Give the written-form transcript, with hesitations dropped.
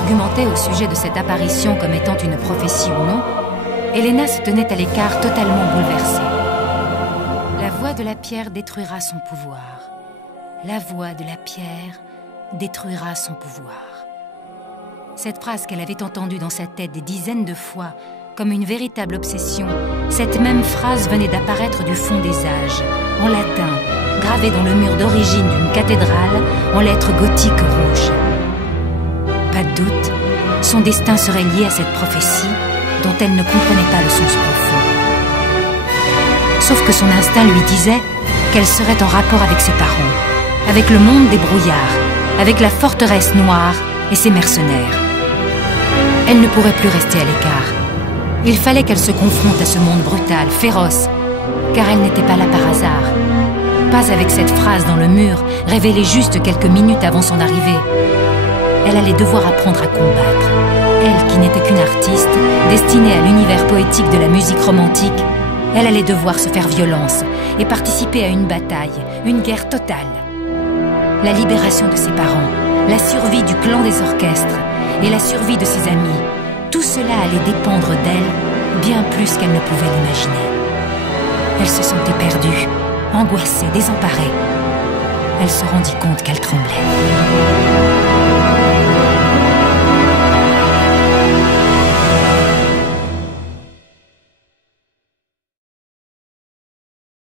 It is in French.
argumentait au sujet de cette apparition comme étant une prophétie ou non, Helena se tenait à l'écart, totalement bouleversée. La voix de la pierre détruira son pouvoir. La voix de la pierre détruira son pouvoir. Cette phrase qu'elle avait entendue dans sa tête des dizaines de fois, comme une véritable obsession, cette même phrase venait d'apparaître du fond des âges, en latin, gravée dans le mur d'origine d'une cathédrale, en lettres gothiques rouges. Pas de doute, son destin serait lié à cette prophétie, dont elle ne comprenait pas le sens profond. Sauf que son instinct lui disait qu'elle serait en rapport avec ses parents, avec le monde des brouillards, avec la forteresse noire et ses mercenaires. Elle ne pourrait plus rester à l'écart. Il fallait qu'elle se confronte à ce monde brutal, féroce, car elle n'était pas là par hasard. Pas avec cette phrase dans le mur, révélée juste quelques minutes avant son arrivée. Elle allait devoir apprendre à combattre. Elle, qui n'était qu'une artiste, destinée à l'univers poétique de la musique romantique, elle allait devoir se faire violence et participer à une bataille, une guerre totale. La libération de ses parents, la survie du clan des orchestres et la survie de ses amis, tout cela allait dépendre d'elle bien plus qu'elle ne pouvait l'imaginer. Elle se sentait perdue, angoissée, désemparée. Elle se rendit compte qu'elle tremblait.